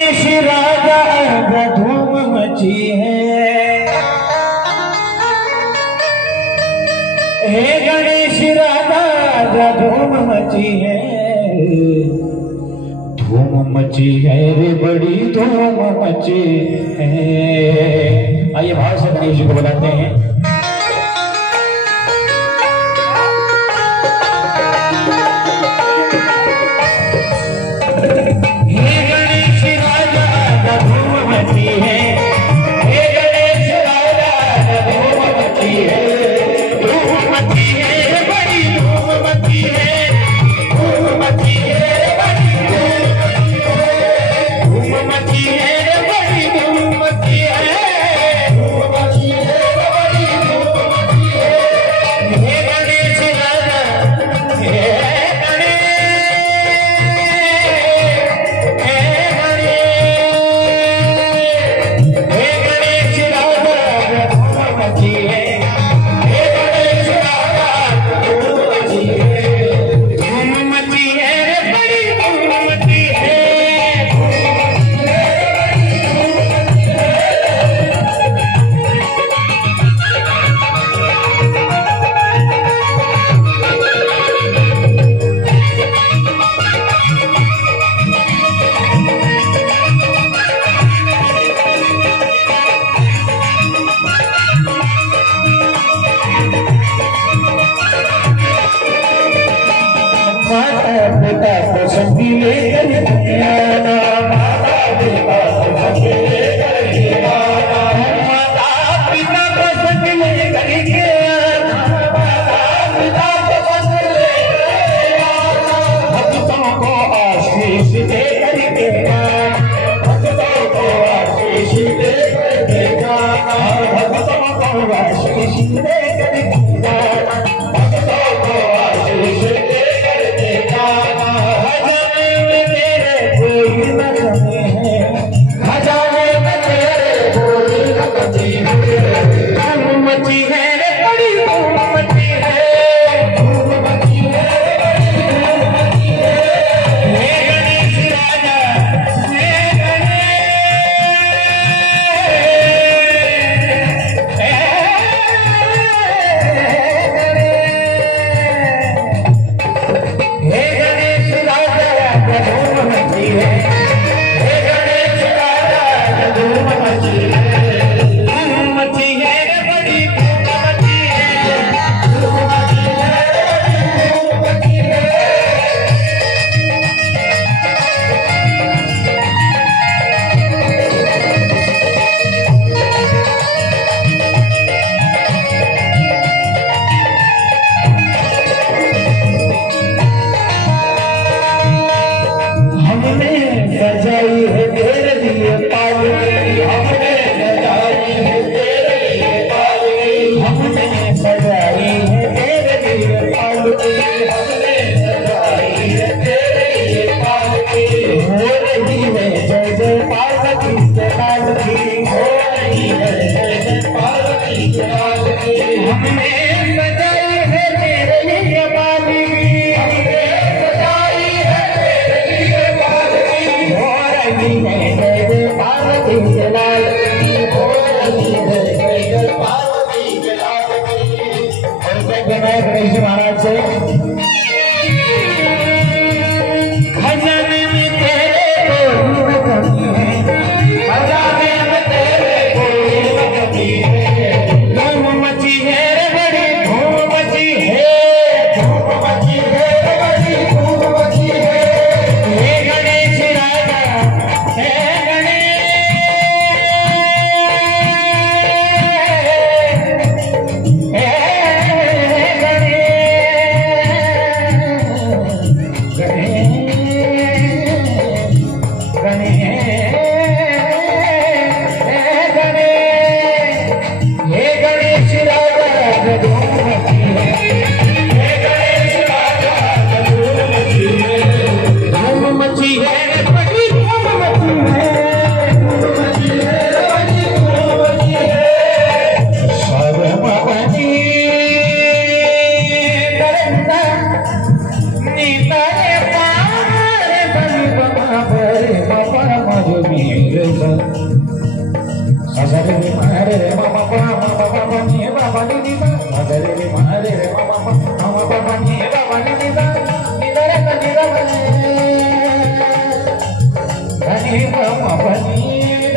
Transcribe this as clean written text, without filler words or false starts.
गणेश राजा धूम मची है, हे गणेश राजा धूम मची है, धूम मची है रे बड़ी धूम मची है। आइए भाव से गणेश जी को बुलाते हैं। गणेश महाराज से खजाने में तेरे कोई कमी है, खजाने में तेरे कोई कमी है, धूम मची है रे बड़ी धूम मची है, धूम मची है रे बड़ी धूम मची है। हे गणेश राजा हे ni ni sa ma ga re ma re re ma pa ni ni sa ni da re ma ni da ma re ga ni pa ni